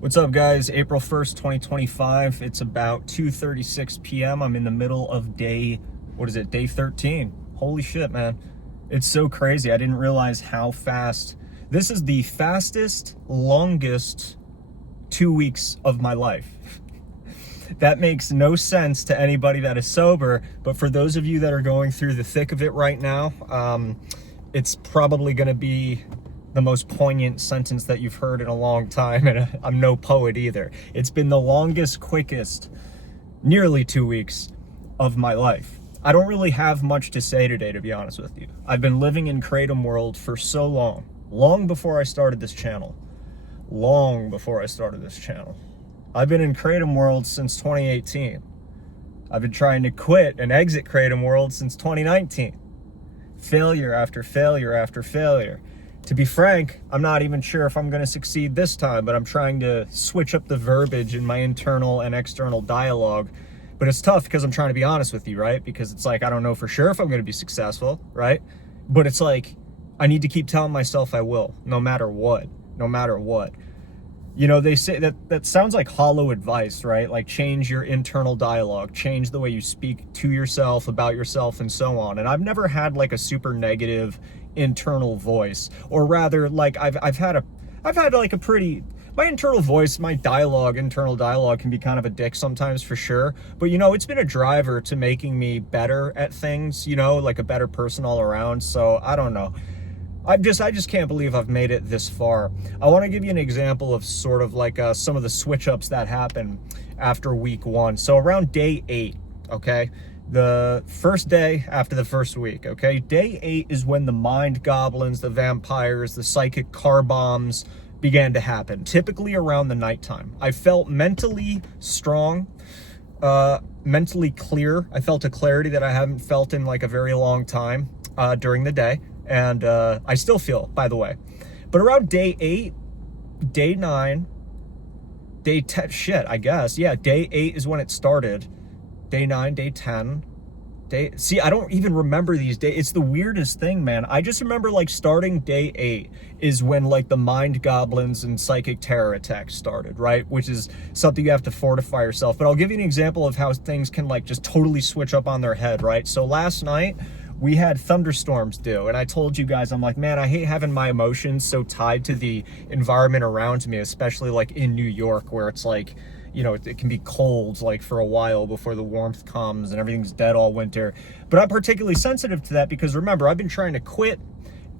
What's up, guys? April 1st, 2025. It's about 2:36 p.m. I'm in the middle of day 13. Holy shit, man. It's so crazy. I didn't realize how fast. This is the fastest, longest 2 weeks of my life. That makes no sense to anybody that is sober, but for those of you that are going through the thick of it right now, it's probably going to be the most poignant sentence that you've heard in a long time, and I'm no poet either. It's been the longest, quickest, nearly 2 weeks of my life. I don't really have much to say today, to be honest with you. I've been living in Kratom world for so long before I started this channel. I've been in Kratom world since 2018. I've been trying to quit and exit Kratom world since 2019. Failure after failure after failure. To be frank, I'm not even sure if I'm going to succeed this time, but I'm trying to switch up the verbiage in my internal and external dialogue. But it's tough because I'm trying to be honest with you, right? Because it's like, I don't know for sure if I'm going to be successful, right? But it's like, I need to keep telling myself I will, no matter what. You know, they say that sounds like hollow advice, right? Like, change your internal dialogue, change the way you speak to yourself, about yourself, and so on. And I've never had like a super negative internal voice, or rather, like I've had like a pretty, my internal voice, my internal dialogue can be kind of a dick sometimes, for sure. But you know, it's been a driver to making me better at things, you know, like a better person all around. So I don't know. I just can't believe I've made it this far. I want to give you an example of sort of like some of the switch ups that happen after week 1. So around day 8, okay? The first day after the first week, okay? Day 8 is when the mind goblins, the vampires, the psychic car bombs began to happen, typically around the nighttime. I felt mentally strong, mentally clear. I felt a clarity that I haven't felt in like a very long time during the day. And I still feel, by the way. But around day 8, day 9, day 10, I guess. Yeah, day 8 is when it started. Day 9, day 10. See, I don't even remember these days. It's the weirdest thing, man. I just remember like starting day 8 is when like the mind goblins and psychic terror attacks started, right? Which is something you have to fortify yourself. But I'll give you an example of how things can like just totally switch up on their head, right? So last night, we had thunderstorms due, and I told you guys, I'm like, man, I hate having my emotions so tied to the environment around me, especially like in New York, where it's like, you know, it can be cold like for a while before the warmth comes and everything's dead all winter. But I'm particularly sensitive to that because, remember, I've been trying to quit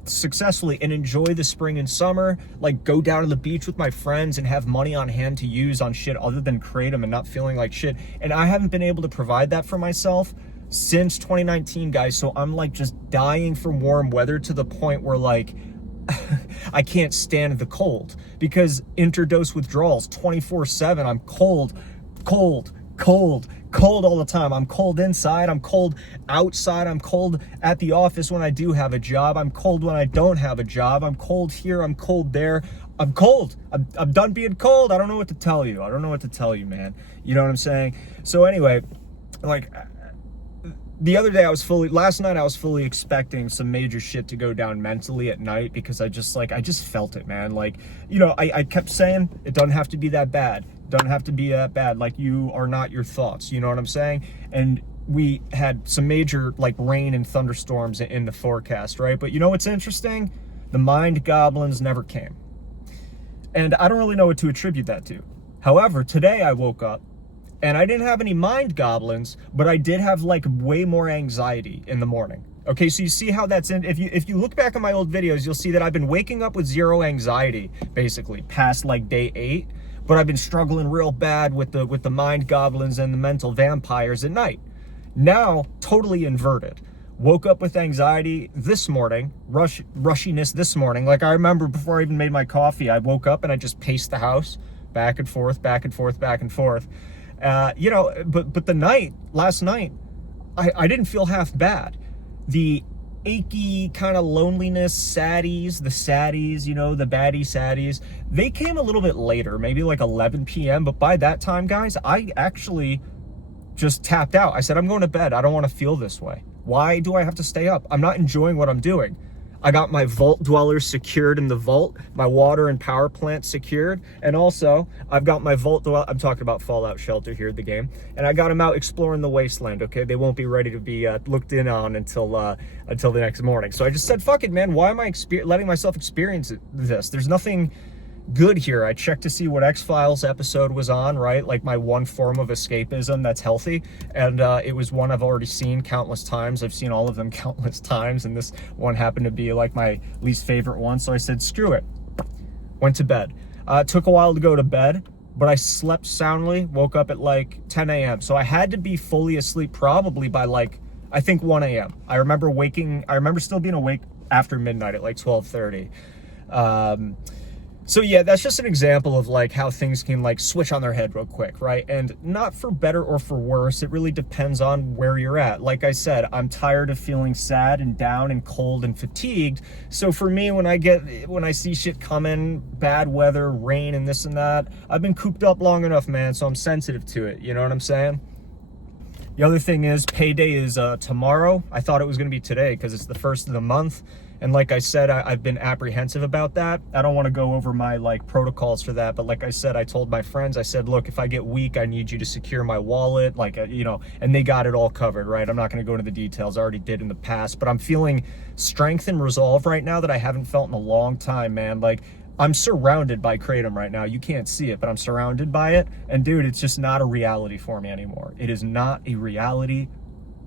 successfully and enjoy the spring and summer, like go down to the beach with my friends and have money on hand to use on shit other than Kratom and not feeling like shit. And I haven't been able to provide that for myself since 2019, guys. So I'm like just dying from warm weather to the point where like I can't stand the cold, because interdose withdrawals 24/7. I'm cold all the time. I'm cold inside, I'm cold outside, I'm cold at the office when I do have a job, I'm cold when I don't have a job, I'm cold here, I'm cold there. I'm cold. I'm done being cold. I don't know what to tell you. Man. You know what I'm saying? So anyway, like, the other day last night I was fully expecting some major shit to go down mentally at night, because I just felt it, man. Like, you know, I kept saying it doesn't have to be that bad. Like, you are not your thoughts. You know what I'm saying? And we had some major like rain and thunderstorms in the forecast, right? But you know what's interesting? The mind goblins never came. And I don't really know what to attribute that to. However, today I woke up and I didn't have any mind goblins, but I did have like way more anxiety in the morning. Okay, so you see how that's in. If you look back at my old videos, you'll see that I've been waking up with zero anxiety, basically, past like day 8. But I've been struggling real bad with the mind goblins and the mental vampires at night. Now, totally inverted. Woke up with anxiety this morning, rushiness this morning. Like, I remember before I even made my coffee, I woke up and I just paced the house, back and forth. You know, but last night, I didn't feel half bad. The achy kind of loneliness, the saddies, you know, the baddie saddies, they came a little bit later, maybe like 11 p.m. But by that time, guys, I actually just tapped out. I said, I'm going to bed. I don't want to feel this way. Why do I have to stay up? I'm not enjoying what I'm doing. I got my vault dwellers secured in the vault, my water and power plant secured, and also I've got my vault dweller. I'm talking about Fallout Shelter here, the game, and I got them out exploring the wasteland. Okay, they won't be ready to be looked in on until the next morning. So I just said, fuck it, man. Why am I letting myself experience this? There's nothing good here. I checked to see what X-Files episode was on, right? Like my one form of escapism that's healthy. And it was one I've already seen countless times. I've seen all of them countless times. And this one happened to be like my least favorite one. So I said, screw it. Went to bed. It took a while to go to bed, but I slept soundly, woke up at like 10 a.m. So I had to be fully asleep probably by like, I think 1 a.m. I remember still being awake after midnight at like 12:30. So yeah, that's just an example of like how things can like switch on their head real quick, right? And not for better or for worse, it really depends on where you're at. Like I said, I'm tired of feeling sad and down and cold and fatigued. So for me, when I see shit coming, bad weather, rain and this and that, I've been cooped up long enough, man, so I'm sensitive to it. You know what I'm saying? The other thing is payday is tomorrow. I thought it was going to be today because it's the first of the month. And like I said, I've been apprehensive about that. I don't want to go over my like protocols for that. But like I said, I told my friends, I said, look, if I get weak, I need you to secure my wallet. Like, you know, and they got it all covered, right? I'm not going to go into the details. I already did in the past. But I'm feeling strength and resolve right now that I haven't felt in a long time, man. Like, I'm surrounded by Kratom right now. You can't see it, but I'm surrounded by it. And dude, it's just not a reality for me anymore. It is not a reality.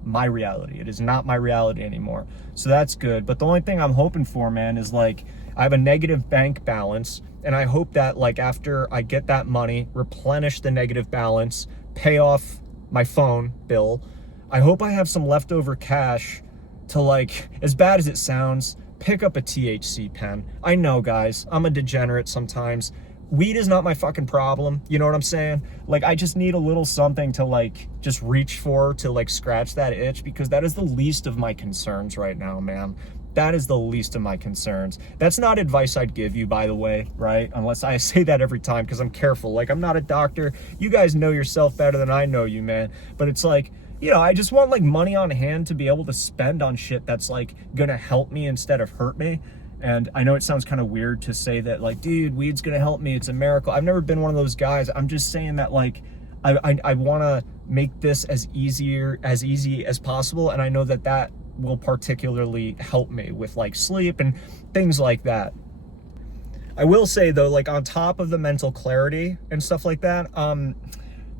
My reality. It is not my reality anymore. So that's good. But the only thing I'm hoping for, man, is like I have a negative bank balance, and I hope that like after I get that money, replenish the negative balance, pay off my phone bill, I hope I have some leftover cash to, like, as bad as it sounds, pick up a THC pen. I know, guys, I'm a degenerate sometimes. Weed is not my fucking problem. You know what I'm saying? Like, I just need a little something to, like, just reach for to, like, scratch that itch, because that is the least of my concerns right now, man. That is the least of my concerns. That's not advice I'd give you, by the way, right? Unless I say that every time, because I'm careful. Like, I'm not a doctor. You guys know yourself better than I know you, man. But it's like, you know, I just want, like, money on hand to be able to spend on shit that's, like, gonna help me instead of hurt me. And I know it sounds kind of weird to say that, like, dude, weed's gonna help me, it's a miracle. I've never been one of those guys. I'm just saying that, like, I want to make this as easy as possible, and I know that that will particularly help me with, like, sleep and things like that. I will say, though, like, on top of the mental clarity and stuff like that,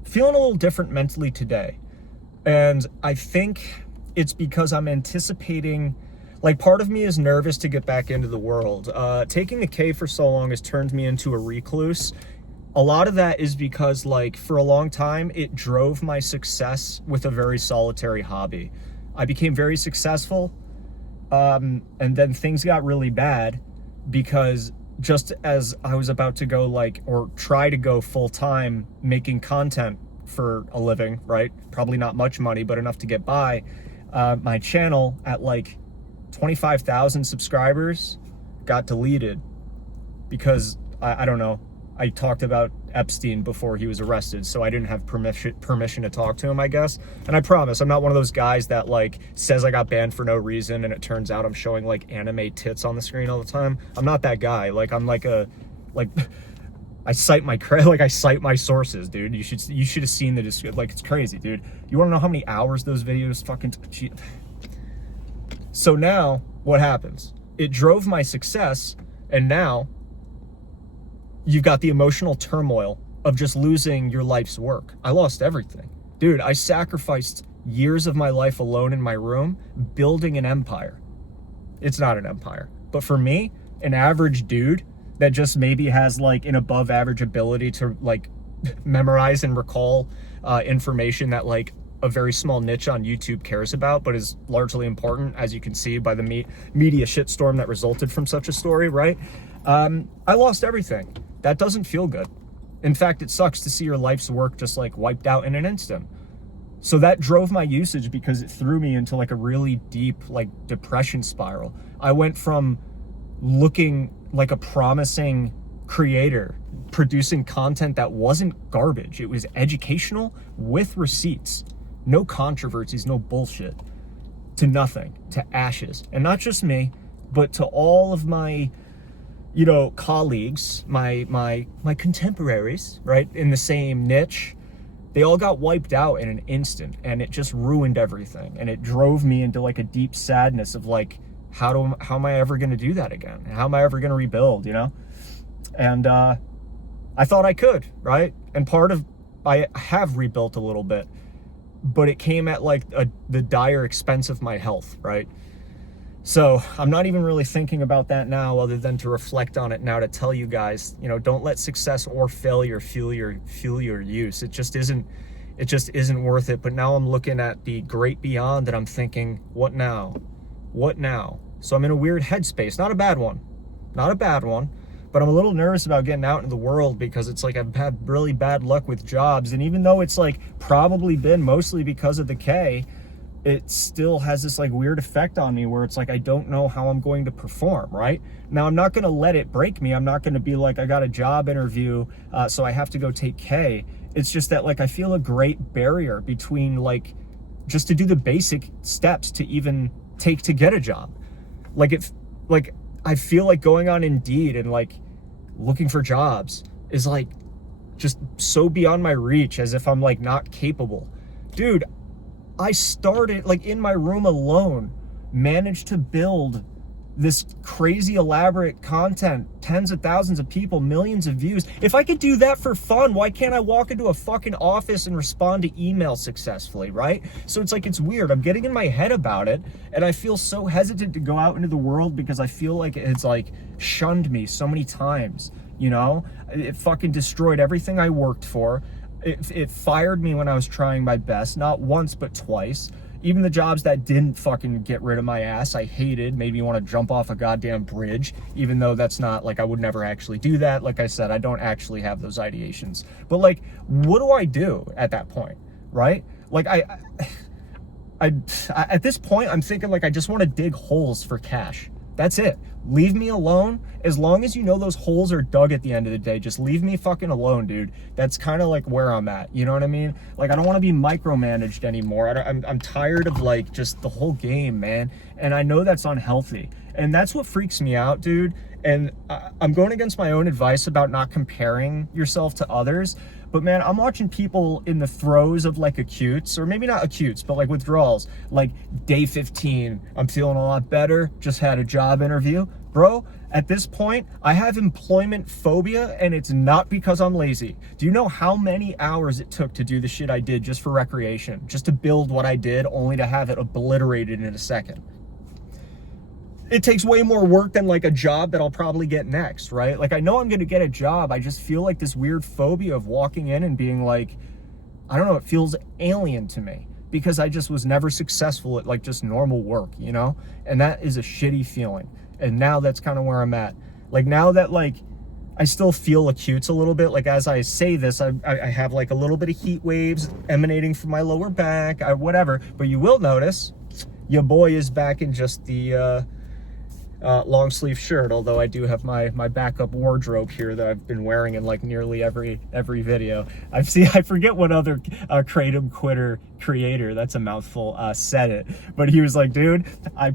feeling a little different mentally today. And I think it's because I'm anticipating, like, part of me is nervous to get back into the world. Taking the K for so long has turned me into a recluse. A lot of that is because, like, for a long time, it drove my success with a very solitary hobby. I became very successful, and then things got really bad because just as I was about to go, like, or try to go full-time making content for a living, right? Probably not much money, but enough to get by. My channel at, like, 25,000 subscribers got deleted because I don't know. I talked about Epstein before he was arrested, so I didn't have permission to talk to him, I guess. And I promise, I'm not one of those guys that, like, says I got banned for no reason and it turns out I'm showing, like, anime tits on the screen all the time. I'm not that guy. Like, I'm like I cite my sources, dude. You should have seen the description. Like, it's crazy, dude. You want to know how many hours those videos fucking So now what happens? It drove my success, and now you've got the emotional turmoil of just losing your life's work. I lost everything. Dude, I sacrificed years of my life alone in my room building an empire. It's not an empire. But for me, an average dude that just maybe has, like, an above average ability to, like, memorize and recall information that, like, a very small niche on YouTube cares about, but is largely important, as you can see by the media shitstorm that resulted from such a story, right? I lost everything. That doesn't feel good. In fact, it sucks to see your life's work just, like, wiped out in an instant. So that drove my usage because it threw me into, like, a really deep, like, depression spiral. I went from looking like a promising creator, producing content that wasn't garbage. It was educational with receipts. No controversies, no bullshit. To nothing, to ashes. And not just me, But to all of my, you know, colleagues, my contemporaries, right, in the same niche, they all got wiped out in an instant, and it just ruined everything. And it drove me into like a deep sadness of like, how am I ever going to do that again? How am I ever going to rebuild, you know? And I thought I could, right? And I have rebuilt a little bit, but it came at like the dire expense of my health, right? So I'm not even really thinking about that now, other than to reflect on it now to tell you guys, you know, don't let success or failure fuel your use. It just isn't worth it. But now I'm looking at the great beyond, and I'm thinking, what now? What now? So I'm in a weird headspace. Not a bad one, but I'm a little nervous about getting out into the world, because it's like I've had really bad luck with jobs. And even though it's like probably been mostly because of the K, it still has this like weird effect on me where it's like I don't know how I'm going to perform, right? Now, I'm not going to let it break me. I'm not going to be like, I got a job interview, so I have to go take K. It's just that like I feel a great barrier between like just to do the basic steps to even take to get a job. Like I feel like going on Indeed and like looking for jobs is like just so beyond my reach, as if I'm like not capable. Dude, I started like in my room alone, managed to build this crazy elaborate content, tens of thousands of people, millions of views. If I could do that for fun, why can't I walk into a fucking office and respond to email successfully, right? So it's like, it's weird. I'm getting in my head about it, and I feel so hesitant to go out into the world because I feel like it's like shunned me so many times, you know? It fucking destroyed everything I worked for. It fired me when I was trying my best, not once, but twice. Even the jobs that didn't fucking get rid of my ass, I hated, made me want to jump off a goddamn bridge, even though that's not, like, I would never actually do that. Like I said, I don't actually have those ideations. But, like, what do I do at that point, right? Like, I at this point, I'm thinking, like, I just want to dig holes for cash. That's it. Leave me alone. As long as you know those holes are dug at the end of the day, just leave me fucking alone, dude. That's kind of like where I'm at. You know what I mean? Like, I don't want to be micromanaged anymore. I'm tired of like just the whole game, man. And I know that's unhealthy. And that's what freaks me out, dude. And I'm going against my own advice about not comparing yourself to others. But man, I'm watching people in the throes of like acutes, or maybe not acutes, but like withdrawals, like day 15, I'm feeling a lot better, just had a job interview. Bro, at this point, I have employment phobia, and it's not because I'm lazy. Do you know how many hours it took to do the shit I did just for recreation, just to build what I did, only to have it obliterated in a second? It takes way more work than like a job that I'll probably get next, right? Like, I know I'm going to get a job. I just feel like this weird phobia of walking in and being like, I don't know, it feels alien to me because I just was never successful at like just normal work, you know? And that is a shitty feeling. And now that's kind of where I'm at. Like, now that like I still feel acutes a little bit, like as I say this, I have like a little bit of heat waves emanating from my lower back, whatever. But you will notice your boy is back in just the long sleeve shirt, although I do have my backup wardrobe here that I've been wearing in like nearly every video. I forget what other Kratom creator, that's a mouthful, said it, but he was like, dude, I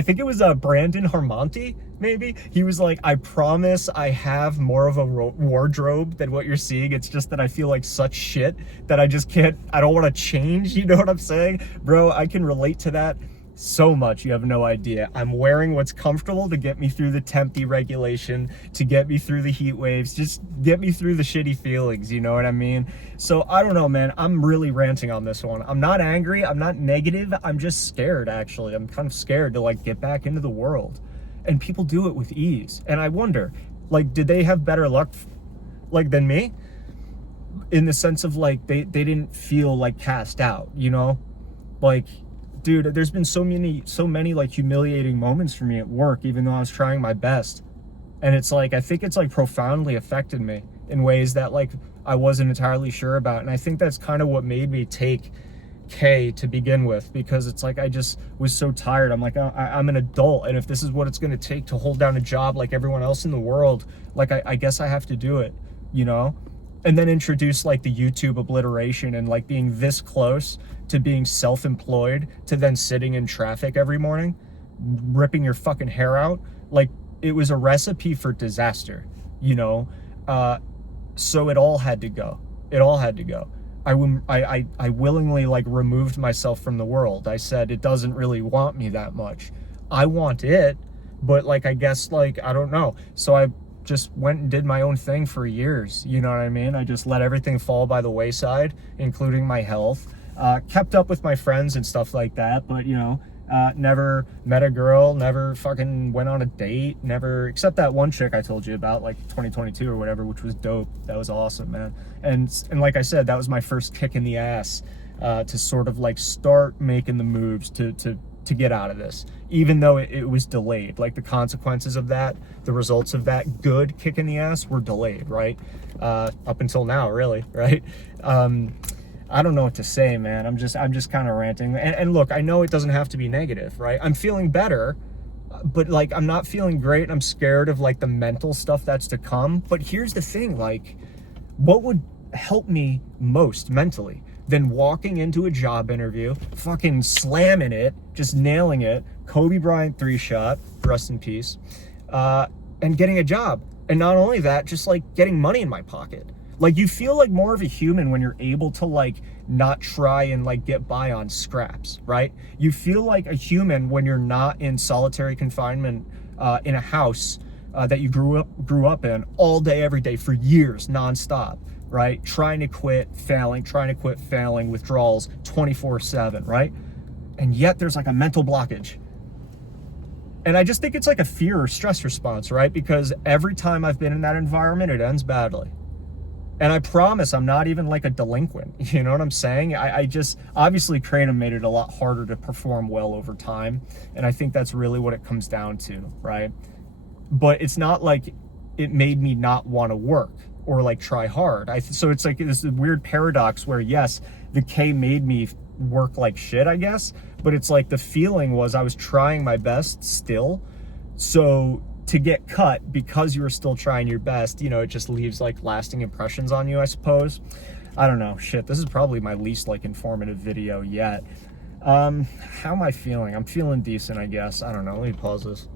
think it was Brandon Harmonti, maybe. He was like, I promise I have more of a wardrobe than what you're seeing. It's just that I feel like such shit that I don't want to change. You know what I'm saying? Bro, I can relate to that so much, you have no idea. I'm wearing what's comfortable to get me through the temp deregulation, to get me through the heat waves, just get me through the shitty feelings, you know what I mean? So I don't know, man, I'm really ranting on this one. I'm not angry, I'm not negative, I'm just scared, actually. I'm kind of scared to like get back into the world. And people do it with ease. And I wonder, like, did they have better luck like than me? In the sense of like, they didn't feel like cast out, you know? Like, dude, there's been so many like humiliating moments for me at work, even though I was trying my best. And it's like, I think it's like profoundly affected me in ways that like I wasn't entirely sure about. And I think that's kind of what made me take K to begin with, because it's like I just was so tired. I'm like, I'm an adult, and if this is what it's going to take to hold down a job like everyone else in the world, like I guess I have to do it, you know? And then introduce like the YouTube obliteration and like being this close to being self-employed to then sitting in traffic every morning. ripping your fucking hair out. Like, it was a recipe for disaster, you know? So it all had to go. It all had to go. I willingly, like, removed myself from the world. I said, it doesn't really want me that much. I want it, but, like, I guess, like, I don't know. So I just went and did my own thing for years, you know what I mean? I just let everything fall by the wayside, including my health. Kept up with my friends and stuff like that, but, you know, never met a girl, never fucking went on a date, never, except that one chick I told you about, like 2022 or whatever, which was dope. That was awesome, man. And like I said, that was my first kick in the ass, to sort of like start making the moves to get out of this, even though it was delayed. Like, the consequences of that, the results of that good kick in the ass were delayed, right? Up until now, really, right? I don't know what to say, man. I'm just kind of ranting. And look, I know it doesn't have to be negative, right? I'm feeling better, but, like, I'm not feeling great. I'm scared of, like, the mental stuff that's to come. But here's the thing, like, what would help me most mentally than walking into a job interview, fucking slamming it, just nailing it, Kobe Bryant 3-shot, rest in peace, and getting a job. And not only that, just, like, getting money in my pocket. Like, you feel like more of a human when you're able to, like, not try and, like, get by on scraps, right? You feel like a human when you're not in solitary confinement in a house that you grew up in all day, every day for years, nonstop, right? Trying to quit, failing, withdrawals 24/7, right? And yet there's, like, a mental blockage. And I just think it's like a fear or stress response, right? Because every time I've been in that environment, it ends badly. And I promise I'm not even like a delinquent, you know what I'm saying? I just, obviously Kratom made it a lot harder to perform well over time. And I think that's really what it comes down to, right? But it's not like it made me not want to work or, like, try hard. So it's like this weird paradox where, yes, the K made me work like shit, I guess. But it's like the feeling was I was trying my best still. So to get cut because you were still trying your best, you know, it just leaves, like, lasting impressions on you, I suppose. I don't know. Shit, this is probably my least, like, informative video yet. How am I feeling? I'm feeling decent, I guess. I don't know. Let me pause this.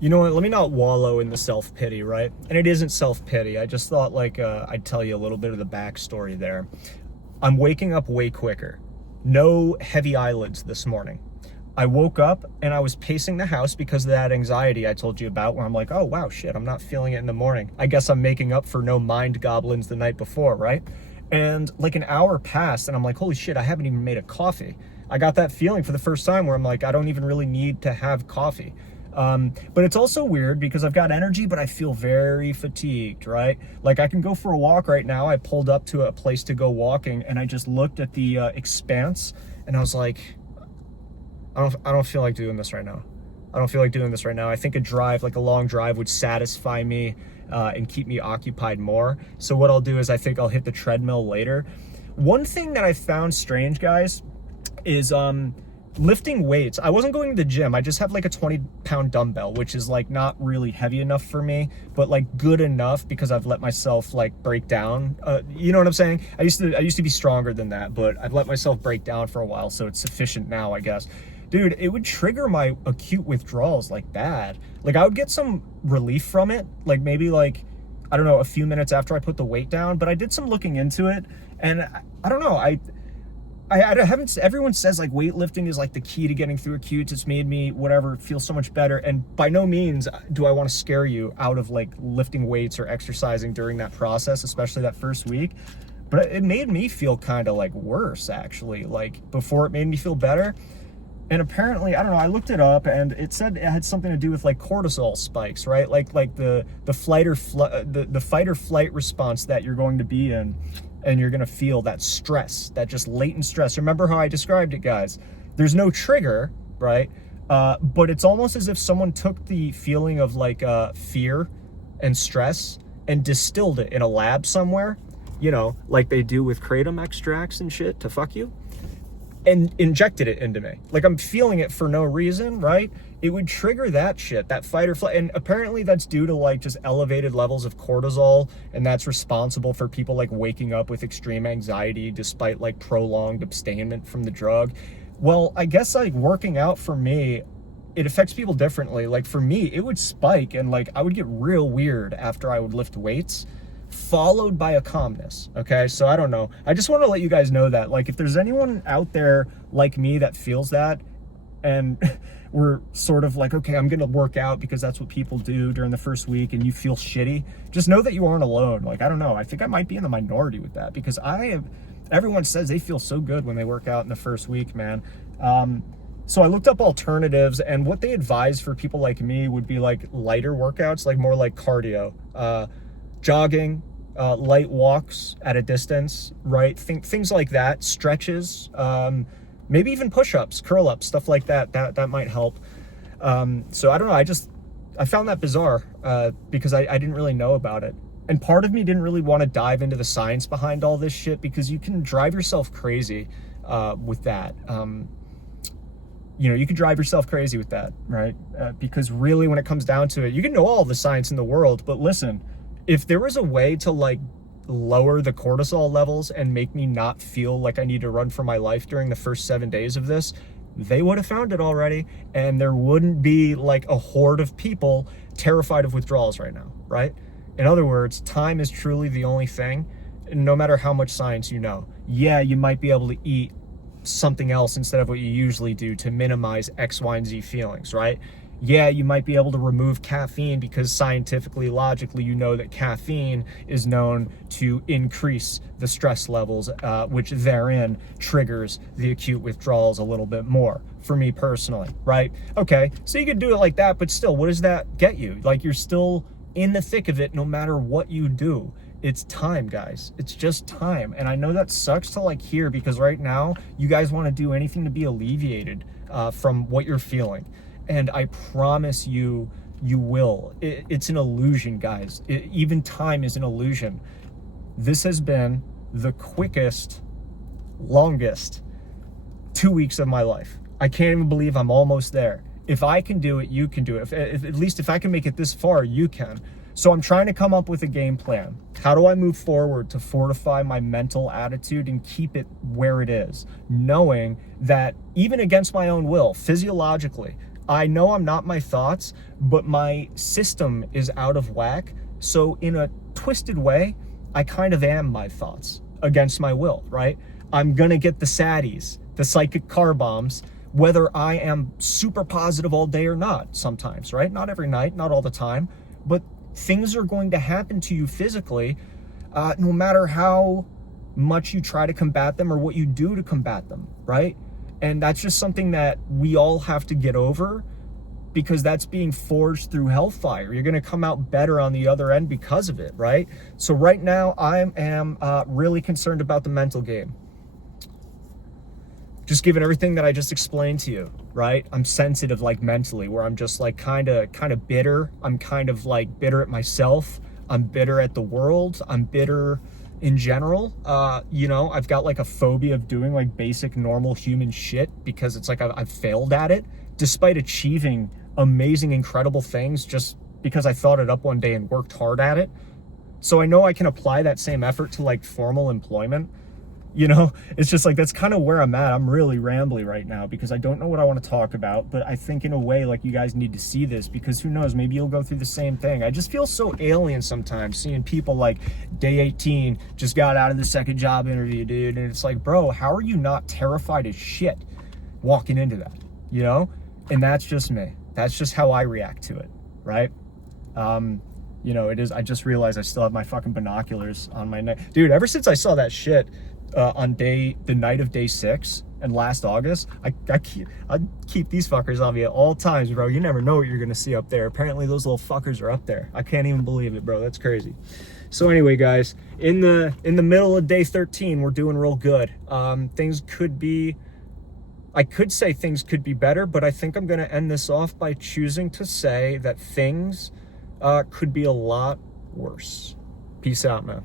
You know what? Let me not wallow in the self-pity, right? And it isn't self-pity. I just thought, like, I'd tell you a little bit of the backstory there. I'm waking up way quicker. No heavy eyelids this morning. I woke up and I was pacing the house because of that anxiety I told you about, where I'm like, oh, wow, shit, I'm not feeling it in the morning. I guess I'm making up for no mind goblins the night before, right? And, like, an hour passed and I'm like, holy shit, I haven't even made a coffee. I got that feeling for the first time where I'm like, I don't even really need to have coffee. But it's also weird because I've got energy, but I feel very fatigued, right? Like, I can go for a walk right now. I pulled up to a place to go walking and I just looked at the expanse and I was like, I don't feel like doing this right now. I don't feel like doing this right now. I think a drive, like a long drive, would satisfy me and keep me occupied more. So what I'll do is I think I'll hit the treadmill later. One thing that I found strange, guys, is lifting weights. I wasn't going to the gym. I just have like a 20-pound dumbbell, which is like not really heavy enough for me, but like good enough because I've let myself like break down. You know what I'm saying? I used to be stronger than that, but I've let myself break down for a while, so it's sufficient now, I guess. Dude, it would trigger my acute withdrawals like bad. Like, I would get some relief from it, like maybe like, I don't know, a few minutes after I put the weight down, but I did some looking into it, and I don't know, I haven't, everyone says like weightlifting is like the key to getting through acutes. It's made me, whatever, feel so much better. And by no means do I want to scare you out of like lifting weights or exercising during that process, especially that first week. But it made me feel kind of like worse, actually, like before it made me feel better. And apparently, I don't know, I looked it up and it said it had something to do with like cortisol spikes, right? Like the fight or flight response that you're going to be in, and you're going to feel that stress, that just latent stress. Remember how I described it, guys? There's no trigger, right? But it's almost as if someone took the feeling of like fear and stress and distilled it in a lab somewhere, you know, like they do with Kratom extracts and shit to fuck you, and injected it into me. Like, I'm feeling it for no reason, right? It would trigger that shit, that fight or flight. And apparently that's due to like just elevated levels of cortisol. And that's responsible for people like waking up with extreme anxiety despite like prolonged abstainment from the drug. Well, I guess like working out for me it affects people differently. Like for me, it would spike and like I would get real weird after I would lift weights, followed by a calmness. Okay, so I don't know. I just want to let you guys know that, like, if there's anyone out there like me that feels that, and we're sort of like, okay, I'm gonna work out because that's what people do during the first week, and you feel shitty, just know that you aren't alone. Like, I don't know, I think I might be in the minority with that, because everyone says they feel so good when they work out in the first week, man. So I looked up alternatives, and what they advise for people like me would be like lighter workouts, like more like cardio, jogging, light walks at a distance, right? Things like that, stretches, maybe even push-ups, curl-ups, stuff like that. That might help. So I don't know. I found that bizarre because I didn't really know about it. And part of me didn't really want to dive into the science behind all this shit, because you can drive yourself crazy with that. You know, you can drive yourself crazy with that, right? Because really, when it comes down to it, you can know all the science in the world, but listen, if there was a way to like lower the cortisol levels and make me not feel like I need to run for my life during the first 7 days of this, they would have found it already, and there wouldn't be like a horde of people terrified of withdrawals right now, right? In other words, time is truly the only thing, no matter how much science you know. Yeah, you might be able to eat something else instead of what you usually do to minimize X, Y, and Z feelings, right? Yeah, you might be able to remove caffeine because scientifically, logically, you know that caffeine is known to increase the stress levels, which therein triggers the acute withdrawals a little bit more, for me personally, right? Okay, so you could do it like that, but still, what does that get you? Like, you're still in the thick of it no matter what you do. It's time, guys. It's just time. And I know that sucks to like hear, because right now you guys want to do anything to be alleviated from what you're feeling. And I promise you, you will. It's an illusion, guys. Even time is an illusion. This has been the quickest, longest 2 weeks of my life. I can't even believe I'm almost there. If I can do it, you can do it. At least if I can make it this far, you can. So I'm trying to come up with a game plan. How do I move forward to fortify my mental attitude and keep it where it is? Knowing that even against my own will, physiologically, I know I'm not my thoughts, but my system is out of whack. So in a twisted way, I kind of am my thoughts against my will, right? I'm gonna get the saddies, the psychic car bombs, whether I am super positive all day or not sometimes, right? Not every night, not all the time, but things are going to happen to you physically, no matter how much you try to combat them or what you do to combat them, right? And that's just something that we all have to get over, because that's being forged through hellfire. You're going to come out better on the other end because of it, right? So right now, I am really concerned about the mental game. Just given everything that I just explained to you, right? I'm sensitive, like mentally, where I'm just like kind of bitter. I'm kind of like bitter at myself. I'm bitter at the world. I'm bitter in general. You know, I've got like a phobia of doing like basic normal human shit, because it's like I've failed at it, despite achieving amazing, incredible things, just because I thought it up one day and worked hard at it. So I know I can apply that same effort to like formal employment. You know, it's just like, that's kind of where I'm at. I'm really rambly right now because I don't know what I want to talk about, but I think in a way, like, you guys need to see this, because who knows, maybe you'll go through the same thing. I just feel so alien sometimes seeing people like day 18 just got out of the second job interview, dude. And it's like, bro, how are you not terrified as shit walking into that, you know? And that's just me. That's just how I react to it, right? You know, it is. I just realized I still have my fucking binoculars on my neck. Dude, ever since I saw that shit on the night of day 6 and last August, I keep these fuckers on me at all times, bro. You never know what you're gonna see up there. Apparently those little fuckers are up there. I can't even believe it, bro. That's crazy. So anyway, guys, in the middle of day 13, we're doing real good. Things could be, I could say things could be better, but I think I'm gonna end this off by choosing to say that things could be a lot worse. Peace out, man.